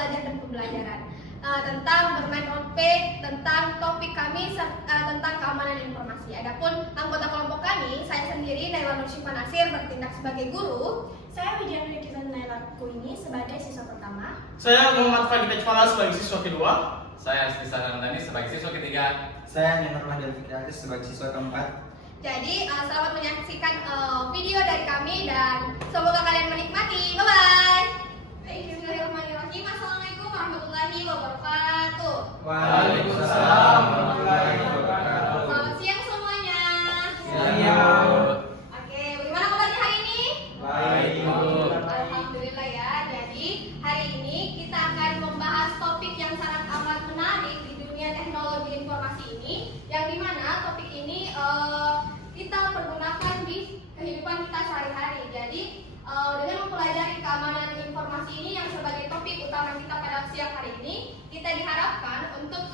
belajar dan pembelajaran tentang bermain roleplay, tentang topik kami tentang keamanan informasi. Adapun anggota kelompok kami, saya sendiri Naila Nursyifa Nasir bertindak sebagai guru. Saya Wijan Wikisan Naila Kuini sebagai siswa pertama. Saya Muhammad Fagita Cipala sebagai siswa kedua. Saya Asli Sanandani sebagai siswa ketiga. Saya Nyonar Mahdial Fikri Agus sebagai siswa keempat. Jadi selamat menyaksikan video dari kami dan semoga kalian menikmati. Bye bye. Bismillahirrahmanirrahim. Assalamualaikum warahmatullahi wabarakatuh. Waalaikumsalam warahmatullahi wabarakatuh. Selamat siang semuanya. Siang. Oke, bagaimana kabarnya hari ini? Baik, Ibu. Alhamdulillah ya. Jadi hari ini kita akan membahas topik yang sangat amat menarik di dunia teknologi informasi ini, yang dimana topik ini kita pergunakan di kehidupan kita sehari-hari. Jadi dengan mempelajari keamanan informasi ini yang sebagai topik utama kita pada siang hari ini, kita diharapkan untuk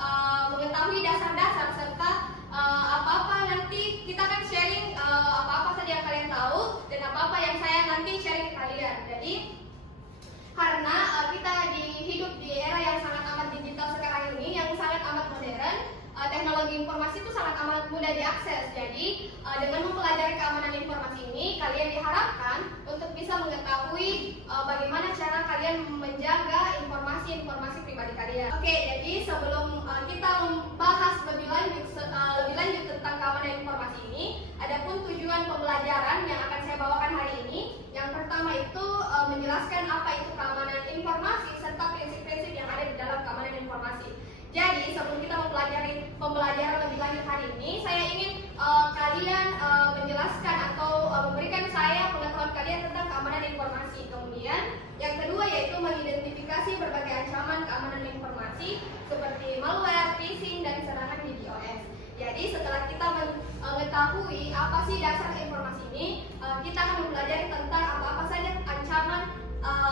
mengetahui dasar-dasar serta apa-apa nanti kita akan sharing apa-apa saja yang kalian tahu dan apa-apa yang saya nanti sharing ke kalian. Jadi karena kita hidup di era yang sangat amat digital sekarang ini, yang sangat amat modern, teknologi informasi itu sangat amat mudah diakses. Jadi dengan mempelajari keamanan informasi ini, kalian diharapkan untuk bisa mengetahui bagaimana cara kalian menjaga informasi pribadi kalian. Oke, jadi sebelum kita membahas lebih lanjut tentang keamanan informasi ini, adapun tujuan pembelajaran yang akan saya bawakan hari ini, yang pertama itu menjelaskan apa itu keamanan informasi serta prinsip-prinsip yang ada di dalam keamanan informasi. Jadi sebelum kita mempelajari pembelajaran lebih lanjut hari ini, saya ingin kalian menjelaskan atau memberikan saya pengetahuan kalian tentang keamanan informasi. Kemudian yang kedua yaitu mengidentifikasi berbagai ancaman keamanan informasi seperti malware, phishing, dan serangan DDoS. Jadi setelah kita mengetahui apa sih dasar informasi ini, kita akan mempelajari tentang apa-apa saja ancaman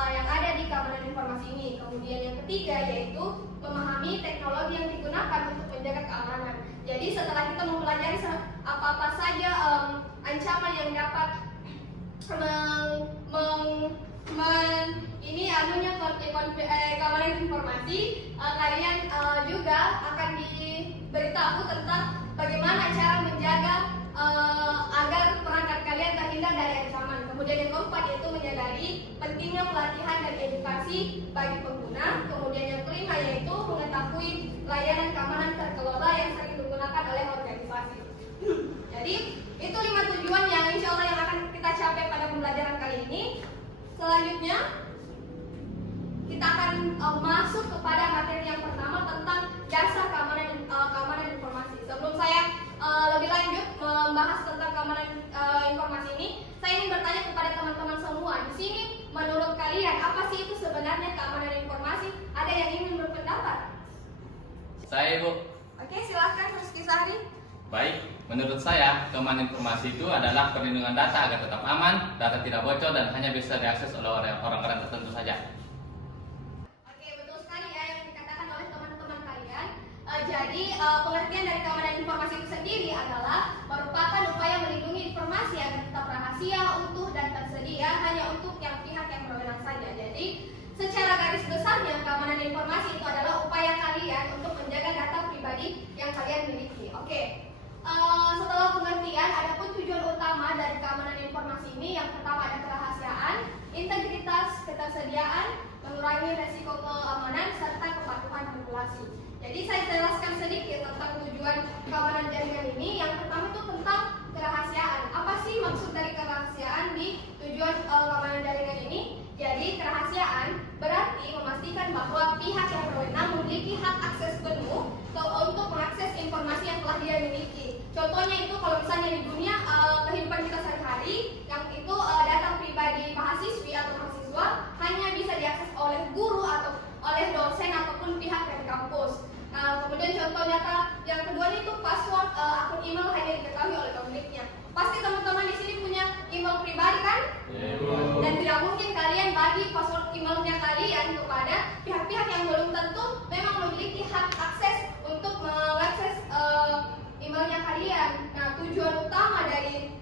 yang ada di keamanan informasi ini. Kemudian yang ketiga yaitu memahami teknologi yang digunakan untuk menjaga keamanan. Jadi setelah kita mempelajari apa-apa saja ancaman yang dapat keamanan informasi, kalian juga akan diberitahu tentang bagaimana cara menjaga agar perangkat kalian terhindar dari ancaman. Kemudian yang keempat yaitu menyadari pentingnya pelatihan dan edukasi bagi pengguna. Kemudian yang kelima yaitu mengetahui layanan keamanan terkelola yang sering digunakan oleh organisasi. Jadi itu 5 tujuan yang insya Allah yang akan kita capai pada pembelajaran kali ini. Selanjutnya kita akan masuk kepada materi yang pertama tentang dasar keamanan informasi. Sebelum saya lebih lanjut membahas tentang keamanan informasi ini, saya ingin bertanya kepada teman-teman semua di sini, menurut kalian apa sih itu sebenarnya keamanan informasi? Ada yang ingin berpendapat? Saya, Ibu. Oke, silakan Rizky Sahri. Baik, menurut saya keamanan informasi itu adalah perlindungan data agar tetap aman, data tidak bocor dan hanya bisa diakses oleh orang-orang tertentu saja. Oke, betul sekali ya yang dikatakan oleh teman-teman kalian. Jadi pengertian dari keamanan informasi itu sendiri adalah merupakan upaya melindungi informasi agar tetap rahasia, utuh, dan tersedia hanya untuk pihak yang berwenang saja. Jadi secara garis besarnya keamanan informasi itu adalah upaya kalian untuk menjaga data pribadi yang kalian miliki. Oke. Setelah pengertian, adapun tujuan utama dari keamanan informasi ini, yang pertama ada kerahasiaan, integritas, ketersediaan, mengurangi resiko keamanan, serta kepatuhan regulasi. Jadi saya jelaskan sedikit tentang tujuan keamanan jaringan ini. Yang pertama itu tentang kerahasiaan. Apa sih maksud dari kerahasiaan di tujuan keamanan jaringan ini? Jadi kerahasiaan berarti memastikan bahwa pihak yang berwenang memiliki hak akses penuh untuk mengakses informasi yang telah dia miliki. Contohnya itu kalau misalnya di dunia kehidupan kita sehari-hari, yang itu data pribadi mahasiswi atau mahasiswa hanya bisa diakses oleh guru atau oleh dosen ataupun pihak dari kampus. Kemudian contoh nyata yang kedua itu password akun email hanya diketahui oleh pemiliknya. Pasti teman-teman di sini punya email pribadi kan? Dan tidak mungkin kalian bagi password emailnya kalian kepada pihak-pihak yang belum tentu memang memiliki hak akses untuk mengakses emailnya kalian. Nah, tujuan utama dari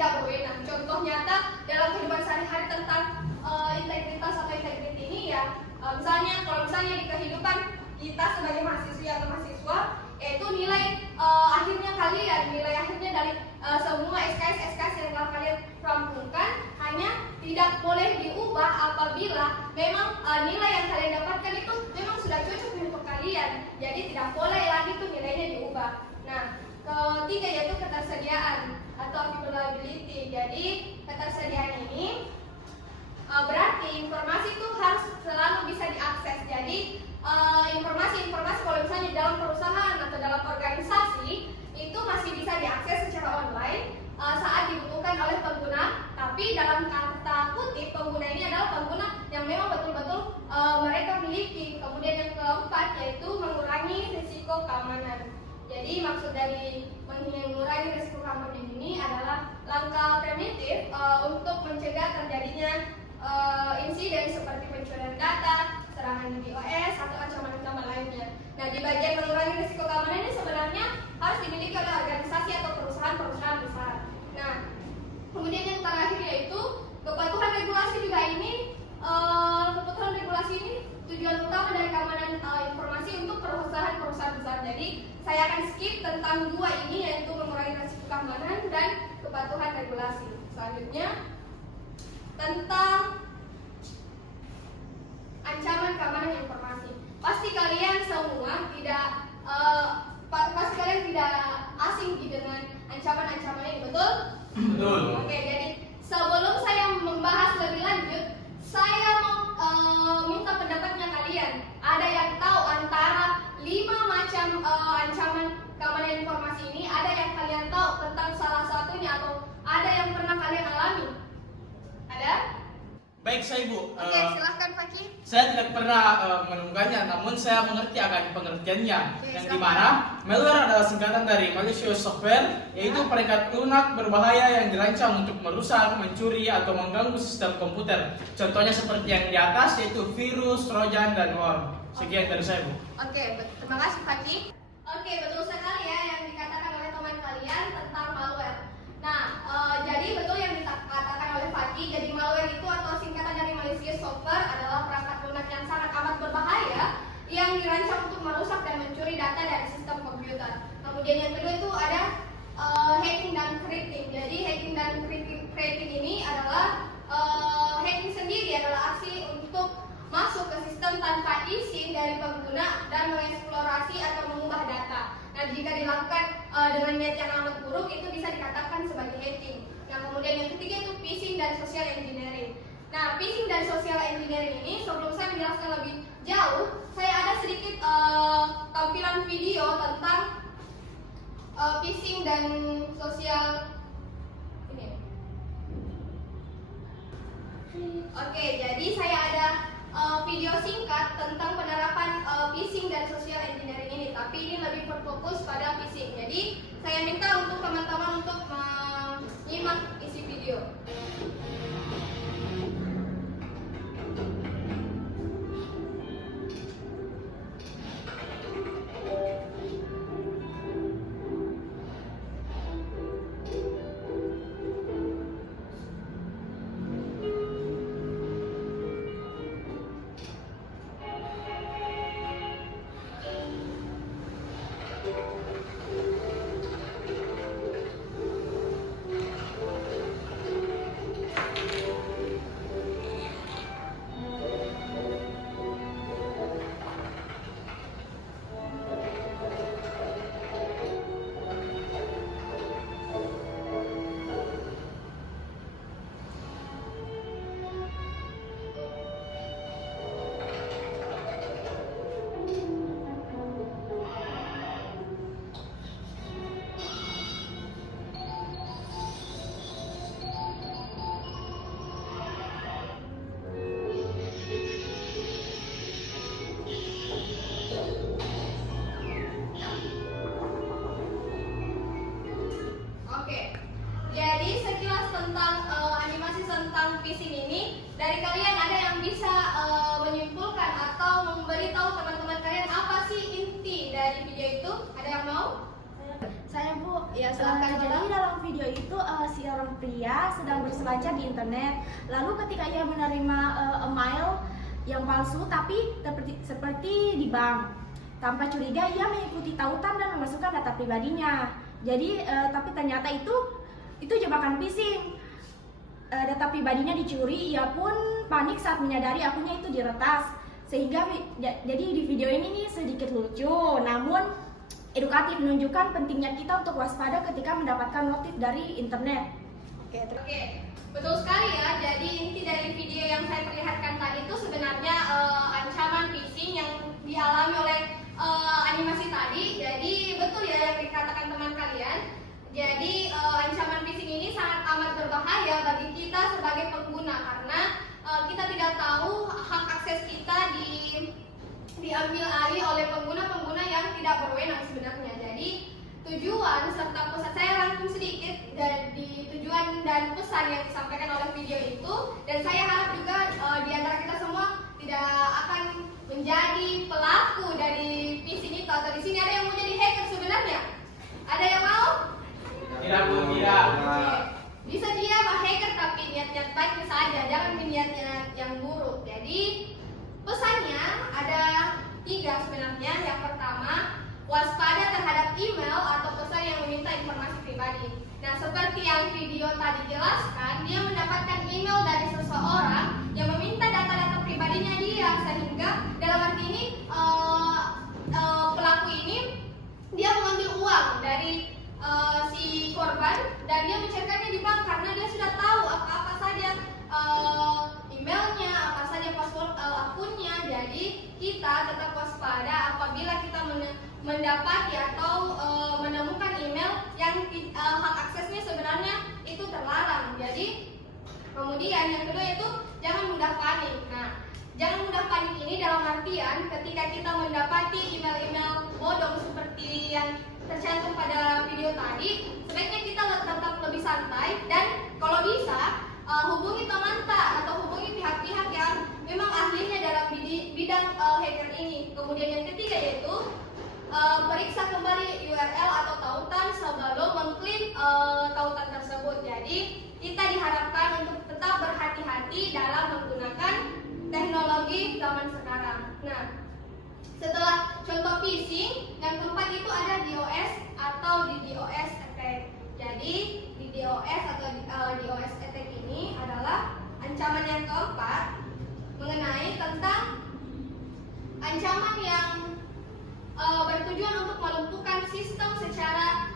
tidak berwenang. Contoh nyata dalam kehidupan sehari-hari tentang integritas atau integriti ini ya, misalnya kalau misalnya di kehidupan kita sebagai mahasiswi atau mahasiswa, yaitu nilai akhirnya kalian, nilai akhirnya dari semua SKS yang telah kalian rampungkan hanya tidak boleh diubah apabila memang nilai yang kalian dapatkan itu memang sudah cocok untuk kalian. Jadi tidak boleh lagi tuh nilainya diubah. Nah, ketiga yaitu ketersediaan atau availability. Jadi ketersediaan ini berarti informasi itu harus selalu bisa diakses. Jadi informasi kalau misalnya dalam perusahaan atau dalam organisasi itu masih bisa diakses secara online saat dibutuhkan oleh pengguna, tapi dalam kata kutip pengguna ini adalah pengguna yang memang betul-betul mereka miliki. Kemudian yang keempat yaitu mengurangi risiko keamanan. Jadi maksud dari mengurangi risiko keamanan ini adalah langkah primitif untuk mencegah terjadinya insiden seperti pencurian data, serangan DDoS atau ancaman-ancaman lainnya. Nah, di bagian mengurangi risiko keamanan ini sebenarnya harus dimiliki oleh organisasi atau perusahaan-perusahaan besar. Nah, kemudian yang terakhir yaitu kepatuhan regulasi juga ini. Kepatuhan regulasi ini tujuan utama dari keamanan informasi untuk perusahaan-perusahaan besar. Jadi saya akan skip tentang dua ini, yaitu mengurangi risiko keamanan dan kepatuhan regulasi. Selanjutnya tentang ancaman keamanan informasi. Pasti kalian semua tidak asing dengan ancaman-ancaman ini, betul? Betul. Oke, jadi sebelum saya membahas lebih lanjut, saya mau minta pendapatnya kalian. Ada yang tahu antara 5 macam ancaman keamanan informasi ini? Ada yang kalian tahu tentang salah satunya atau ada yang pernah kalian alami? Ada? Baik, saya Ibu. Oke, silahkan Fakih. Saya tidak pernah menemukannya, namun saya mengerti akan pengertiannya. Oke, Yang silakan. dimana malware adalah singkatan dari malicious software, yaitu perangkat lunak berbahaya yang dirancang untuk merusak, mencuri, atau mengganggu sistem komputer. Contohnya seperti yang di atas, yaitu virus, trojan, dan worm. Sekian dari saya, Bu. Oke, terima kasih Fakih. Oke, betul sekali ya yang dikatakan oleh teman kalian tentang malware. Nah, jadi betul yang dikatakan oleh Fakih. Jadi malware itu atau singkatan dari malicious software adalah perangkat lunak yang sangat amat berbahaya yang dirancang untuk merusak dan mencuri data dari sistem komputer. Kemudian yang kedua itu ada hacking dan crypting. Jadi hacking dan crypting ini adalah hacking sendiri adalah aksi untuk masuk ke sistem tanpa izin dari pengguna dan mengeksplorasi atau mengubah data. Nah, jika dilakukan dengan niat yang amat buruk itu bisa dikatakan sebagai hacking. Nah, kemudian yang ketiga itu phishing dan social engineering. Nah, phishing dan social engineering ini sebelum saya menjelaskan lebih jauh, saya ada sedikit tampilan video tentang phishing dan social ini. Oke, jadi saya ada video singkat tentang penerapan phishing dan social engineering ini, tapi ini lebih berfokus pada phishing. Jadi saya minta untuk teman-teman untuk menyimak isi video. phishing ini, dari kalian ada yang bisa menyimpulkan atau memberitahu teman-teman kalian apa sih inti dari video itu? Ada yang mau? Saya Bu, Ya, silakan, jadi Mbak. dalam video itu si orang pria sedang berselancar di internet. Lalu ketika ia menerima email yang palsu tapi seperti di bank, tanpa curiga ia mengikuti tautan dan memasukkan data pribadinya. Jadi tapi ternyata itu jebakan phishing. Data pribadinya dicuri, ia pun panik saat menyadari akunnya itu diretas. Sehingga jadi di video ini nih sedikit lucu, namun edukatif, menunjukkan pentingnya kita untuk waspada ketika mendapatkan notif dari internet. Oke, betul sekali ya. Jadi inti dari video yang saya perlihatkan tadi itu sebenarnya ancaman phishing yang dialami oleh animasi tadi. Jadi betul ya yang dikatakan teman kalian. Jadi ancaman phishing ini sangat amat berbahaya bagi kita sebagai pengguna karena kita tidak tahu hak akses kita diambil alih oleh pengguna-pengguna yang tidak berwenang sebenarnya. Jadi tujuan serta pesan saya rangkum sedikit dari tujuan dan pesan yang disampaikan oleh video itu, dan saya harap juga di antara kita semua tidak akan menjadi pelaku dari phishing itu. Atau di sini ada yang mau jadi hacker sebenarnya? Ada yang mau? Tidak Bu, tidak. Oke. Bisa dia hacker tapi niat-niat baik saja, jangan niat-niat yang buruk. Jadi pesannya ada 3 sebenarnya. Yang pertama, waspada terhadap email atau pesan yang meminta informasi pribadi. Nah, seperti yang video tadi jelaskan, dia mendapatkan email dari seseorang yang meminta data-data pribadinya dia, sehingga dalam arti ini pelaku ini dia mengambil uang dari si korban dan dia mencairkannya di bank karena dia sudah tahu apa-apa saja emailnya, apa saja password akunnya. Jadi kita tetap waspada apabila kita mendapati atau menemukan email yang hak aksesnya sebenarnya itu terlarang. Jadi kemudian yang kedua itu jangan mudah panik. Nah, jangan mudah panik ini dalam artian ketika kita mendapati email-email bodong seperti yang tercantum pada video tadi, sebaiknya kita tetap lebih santai dan kalau bisa hubungi teman atau hubungi pihak-pihak yang memang ahlinya dalam bidang hacker ini. Kemudian yang ketiga yaitu periksa kembali URL atau tautan sebelum mengklik tautan tersebut. Jadi kita diharapkan untuk tetap berhati-hati dalam menggunakan teknologi zaman sekarang. Nah, setelah contoh phishing, yang keempat itu ada DOS atau DDoS attack. Jadi DDoS atau DOS attack ini adalah ancaman yang keempat mengenai tentang ancaman yang bertujuan untuk melumpuhkan sistem secara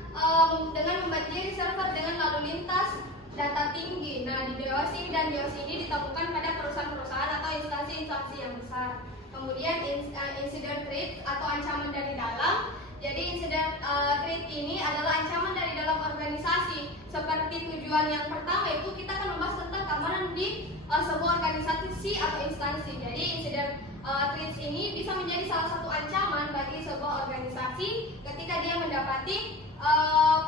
dengan membanjiri server dengan lalu lintas data tinggi. Nah, DDoS ini dan DOS ini ditemukan pada perusahaan-perusahaan atau instansi-instansi yang besar. Kemudian incident threat atau ancaman dari dalam. Jadi incident threat ini adalah ancaman dari dalam organisasi. Seperti tujuan yang pertama itu kita akan membahas tentang keamanan di sebuah organisasi atau instansi. Jadi incident threat ini bisa menjadi salah satu ancaman bagi sebuah organisasi ketika dia mendapati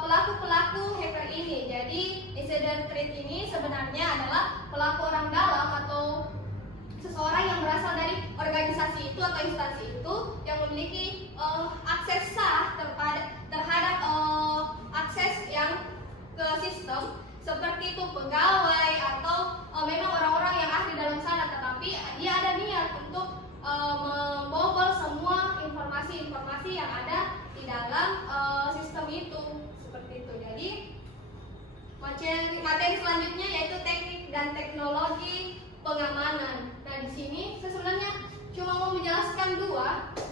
pelaku-pelaku hacker ini. Jadi incident threat ini sebenarnya adalah pelaku orang dalam atau seseorang yang berasal dari organisasi itu atau instansi itu yang memiliki akses sah terhadap akses yang ke sistem, seperti itu pegawai atau memang orang-orang yang ahli dalam sana, tetapi dia ada niat untuk membobol semua informasi-informasi yang ada di dalam sistem itu, seperti itu. Jadi materi selanjutnya yaitu teknik dan teknologi pengamanan. Nah, di sini saya sebenarnya cuma mau menjelaskan 2.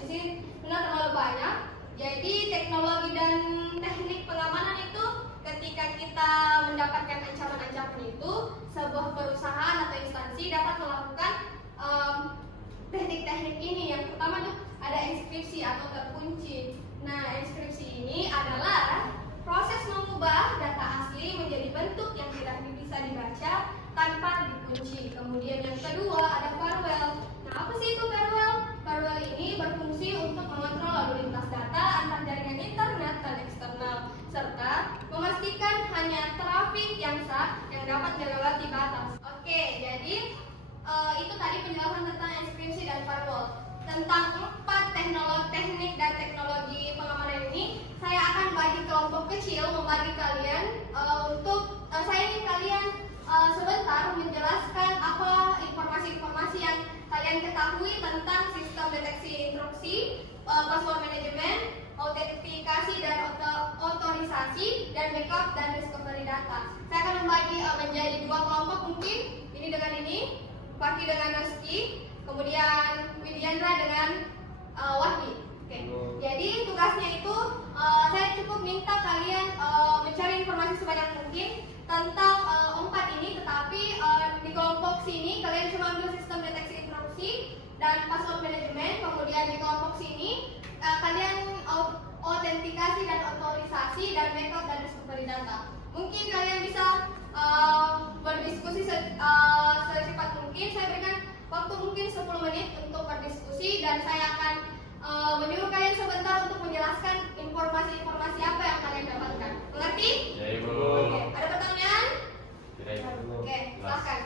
Di sini benar terlalu banyak. Jadi teknologi dan teknik pengamanan itu ketika kita mendapatkan ancaman-ancaman itu, sebuah perusahaan atau instansi dapat melakukan teknik-teknik ini. Yang pertama tuh ada enkripsi atau terkunci. Nah, enkripsi ini adalah proses mengubah data asli menjadi bentuk yang tidak bisa dibaca tanpa dikunci. Kemudian yang kedua ada firewall. Nah, apa sih itu firewall? Firewall ini berfungsi untuk mengontrol lalu lintas data antar jaringan internet dan eksternal, serta memastikan hanya trafik yang sah yang dapat melewati batas. Oke, jadi itu tadi penjelasan tentang enkripsi dan firewall. tentang 4 teknik dan teknologi pengamanan ini, saya akan bagi kelompok kecil, membagi kalian saya ingin kalian sebentar menjelaskan apa informasi-informasi yang kalian ketahui tentang sistem deteksi intrusi, password management, autentikasi dan otorisasi, dan backup dan discovery data. Saya akan membagi menjadi 2 kelompok mungkin, ini dengan ini, Fakih dengan Rizky, kemudian Widyandra dengan Wahdi. Oke. Jadi tugasnya itu saya cukup minta kalian mencari informasi sebanyak mungkin tentang 4 ini, tetapi di kelompok sini kalian cuma ambil sistem deteksi intrusi dan password management, kemudian di kelompok sini kalian autentikasi dan otorisasi dan backup dan discovery data. Mungkin kalian bisa berdiskusi secepat mungkin. Saya berikan waktu mungkin 10 menit untuk berdiskusi dan saya akan menyuruh kalian sebentar untuk menjelaskan informasi-informasi apa yang kalian dapatkan. Mengerti? Ya, Ibu. Oke. Ada pertanyaan? Tidak, Ibu. Oke, silakan.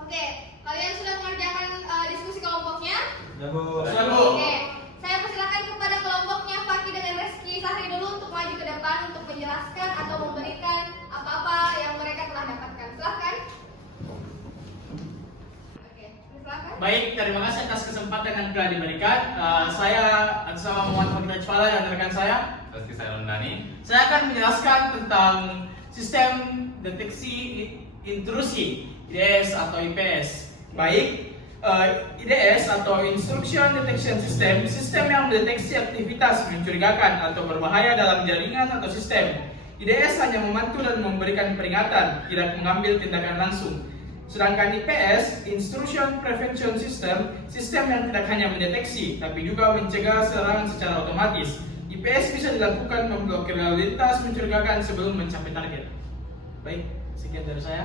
Oke, kalian sudah mengerjakan diskusi kelompoknya? Ya, Bu. Siap, Bu. Oke, saya persilakan kepada kelompoknya Fakih dengan Rizky Sahri dulu untuk maju ke depan untuk menjelaskan atau memberikan apa-apa yang mereka telah dapatkan. Silakan. Oke, silakan. Baik, terima kasih atas kesempatan yang telah diberikan. Saya atas nama Muhammad Fakih Najfala dan rekan saya. Rizky Sailundani. Saya akan menjelaskan tentang sistem deteksi intrusi IDS atau IPS. Baik, IDS atau Instruction Detection System, sistem yang mendeteksi aktivitas mencurigakan atau berbahaya dalam jaringan atau sistem. IDS hanya membantu dan memberikan peringatan, tidak mengambil tindakan langsung. Sedangkan IPS, Intrusion Prevention System, sistem yang tidak hanya mendeteksi, tapi juga mencegah serangan secara otomatis. IPS bisa dilakukan memblokir lalu lintas mencurigakan sebelum mencapai target. Baik, sekian dari saya.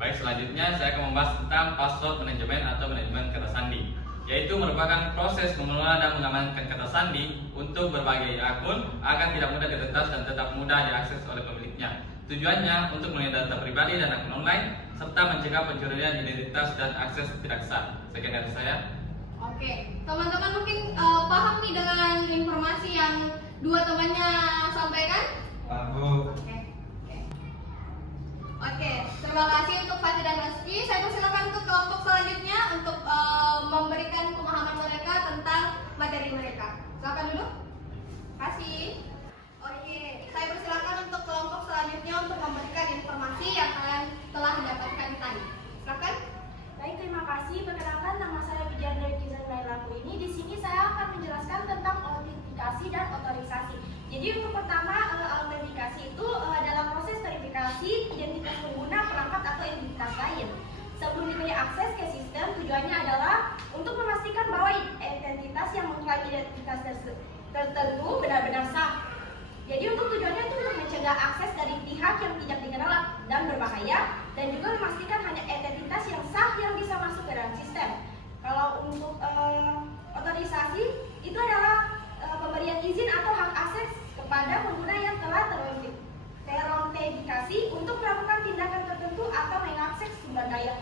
Baik, selanjutnya saya akan membahas tentang password manajemen atau manajemen kata sandi, yaitu merupakan proses mengelola dan mengamankan kata sandi untuk berbagai akun agar tidak mudah diretas dan tetap mudah diakses oleh pemiliknya. Tujuannya untuk melindungi data pribadi dan akun online serta mencegah pencurian identitas dan akses tidak sah. Sekian dari saya. Oke, teman-teman mungkin paham nih dengan informasi yang 2 temannya sampaikan? Bu. Oke, terima kasih untuk Fakih dan Rizky. Saya persilakan untuk kelompok selanjutnya untuk memberikan pemahaman mereka tentang materi mereka. Silakan dulu. Kasih. Oke, saya persilakan untuk kelompok selanjutnya untuk memberikan informasi yang kalian telah dapatkan tadi. Silakan. Baik, terima kasih. Perkenalkan, nama saya Widyandra Laku ini. Di sini saya akan menjelaskan tentang autentikasi dan otorisasi. Jadi untuk pertama, autentikasi itu adalah proses verifikasi identitas pengguna, perangkat atau identitas lain. Sebelum diberi akses ke sistem, tujuannya adalah untuk memastikan bahwa identitas yang mengklaim identitas tertentu benar-benar sah. Jadi untuk tujuannya itu untuk mencegah akses dari pihak yang tidak dikenal dan berbahaya, dan juga memastikan hanya identitas yang sah yang bisa masuk ke dalam sistem. Kalau untuk otorisasi itu adalah pemberian izin atau hak akses kepada pengguna yang telah terautentikasi untuk melakukan tindakan tertentu atau mengakses sumber daya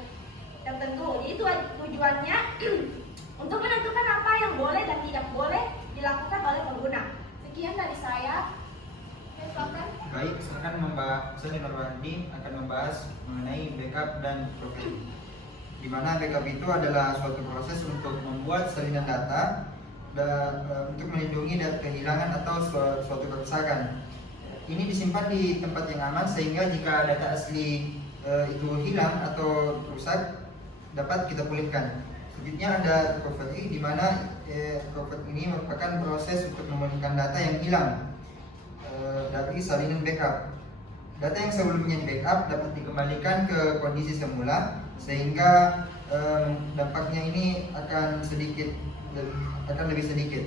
tertentu. Jadi itu tujuannya untuk menentukan apa yang boleh dan tidak boleh dilakukan oleh pengguna. Sekian dari saya. Baik, saya Nurwandi akan membahas mengenai backup dan profil. Di mana backup itu adalah suatu proses untuk membuat salinan data dan untuk melindungi dari kehilangan atau suatu kerusakan. Ini disimpan di tempat yang aman sehingga jika data asli itu hilang atau rusak dapat kita pulihkan. Selanjutnya ada recovery, di mana recovery ini merupakan proses untuk memulihkan data yang hilang dari salinan backup. Data yang sebelumnya di backup dapat dikembalikan ke kondisi semula sehingga dampaknya ini akan lebih sedikit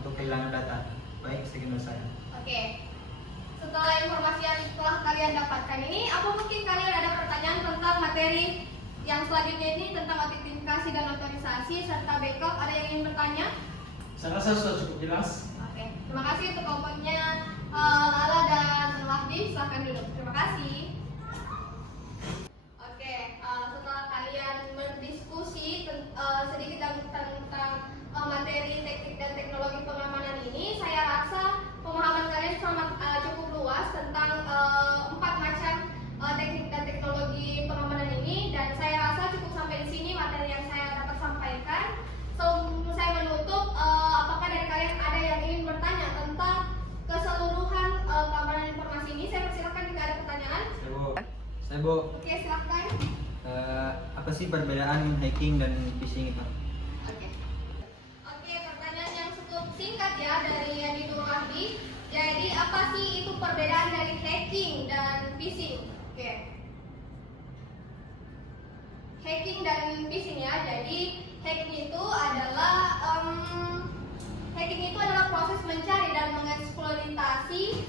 untuk kehilangan data. Baik, sekian dari saya. Oke. Setelah informasi yang telah kalian dapatkan ini, apa mungkin kalian ada pertanyaan tentang materi yang selanjutnya ini tentang autentikasi dan otorisasi serta backup? Ada yang ingin bertanya? Saya rasa sudah cukup jelas. Oke. Terima kasih untuk kelompoknya Lala dan Wahdi. Silakan duduk. Terima kasih. Oke. Setelah kalian berdiskusi sedikit dan Saya Bo. Oke, silahkan. Apa sih perbedaan hacking dan phishing itu? Oke. Oke, pertanyaan yang cukup singkat ya dari Yadi Nurwahdi. Jadi apa sih itu perbedaan dari hacking dan phishing? Oke. Hacking dan phishing ya. Jadi hacking itu adalah proses mencari dan mengeksploitasi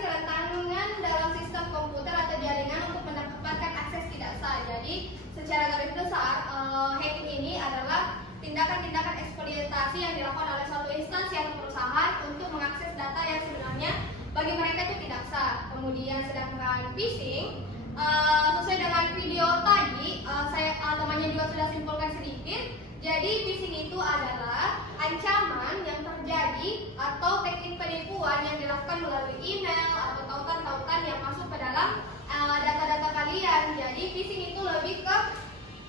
kerentanan dalam sistem komputer atau jaringan untuk mendapatkan akses tidak sah. Jadi secara garis besar hacking ini adalah tindakan-tindakan eksploitasi yang dilakukan oleh suatu instansi atau perusahaan untuk mengakses data yang sebenarnya bagi mereka itu tidak sah. Kemudian sedangkan phishing sesuai dengan video tadi, temannya juga sudah simpulkan sedikit. Jadi phishing itu adalah ancaman yang terjadi atau teknik penipuan yang dilakukan melalui email atau tautan-tautan yang masuk ke dalam data-data kalian. Jadi phishing itu lebih ke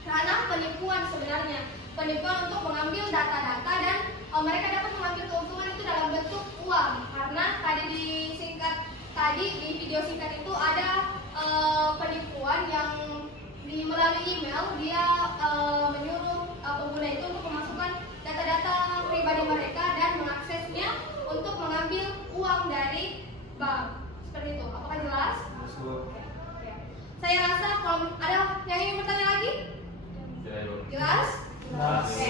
ranah penipuan sebenarnya. Penipuan untuk mengambil data-data dan mereka dapat mengambil keuntungan itu dalam bentuk uang. Karena tadi di video singkat itu ada penipuan yang melalui email dia menyuruh pengguna itu untuk memasukkan data-data pribadi mereka dan mengaksesnya untuk mengambil uang dari bank. Seperti itu. Apakah jelas? Oke. Saya rasa kalau ada yang ingin bertanya lagi? Jelas? Oke.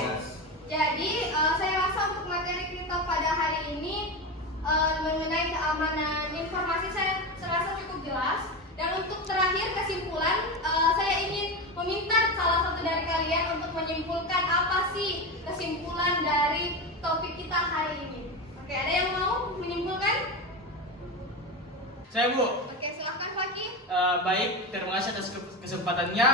Jadi saya rasa untuk materi kita pada hari ini mengenai keamanan informasi saya rasa cukup jelas. Dan untuk terakhir kesimpulan, saya ingin meminta salah satu dari kalian untuk menyimpulkan apa sih kesimpulan dari topik kita hari ini. Oke, ada yang mau menyimpulkan? Saya Bu. Oke, silahkan Fakih. Baik, terima kasih atas kesempatannya.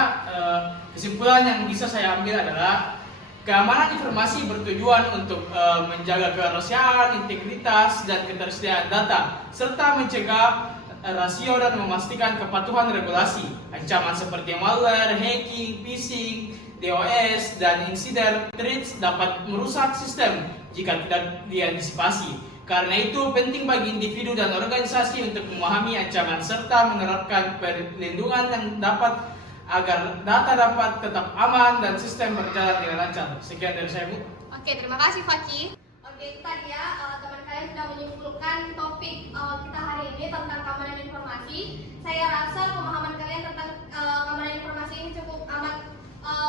Kesimpulan yang bisa saya ambil adalah keamanan informasi bertujuan untuk menjaga kerahasiaan, integritas, dan ketersediaan data, serta mencegah rasio dan memastikan kepatuhan regulasi. Ancaman seperti malware, hacking, phishing, DOS, dan insider threats dapat merusak sistem jika tidak diantisipasi. Karena itu penting bagi individu dan organisasi untuk memahami ancaman serta menerapkan perlindungan yang dapat agar data dapat tetap aman dan sistem berjalan dengan lancar. Sekian dari saya, Bu. Oke, terima kasih Fakih. Oke, itu tadi ya teman kalian sudah menyimpulkan topik kita hari ini tentang keamanan informasi. Saya rasa pemahaman kalian tentang keamanan informasi ini cukup amat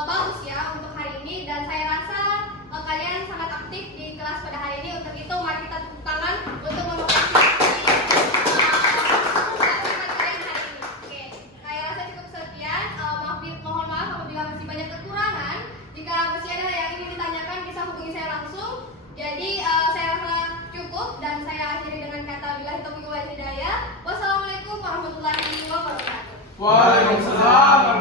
bagus ya untuk hari ini, dan saya rasa kalian sangat aktif di kelas pada hari ini. Untuk itu mari kita tepuk tangan untuk mengapresiasi kalian hari ini. Oke, saya rasa cukup sekian. Mohon maaf apabila masih banyak kekurangan. Jika masih ada yang ingin ditanyakan bisa hubungi saya langsung. Jadi saya rasa cukup dan saya akhiri dengan kata billahi taufiq wal hidayah. Wassalamualaikum warahmatullahi wabarakatuh. Waalaikumsalam.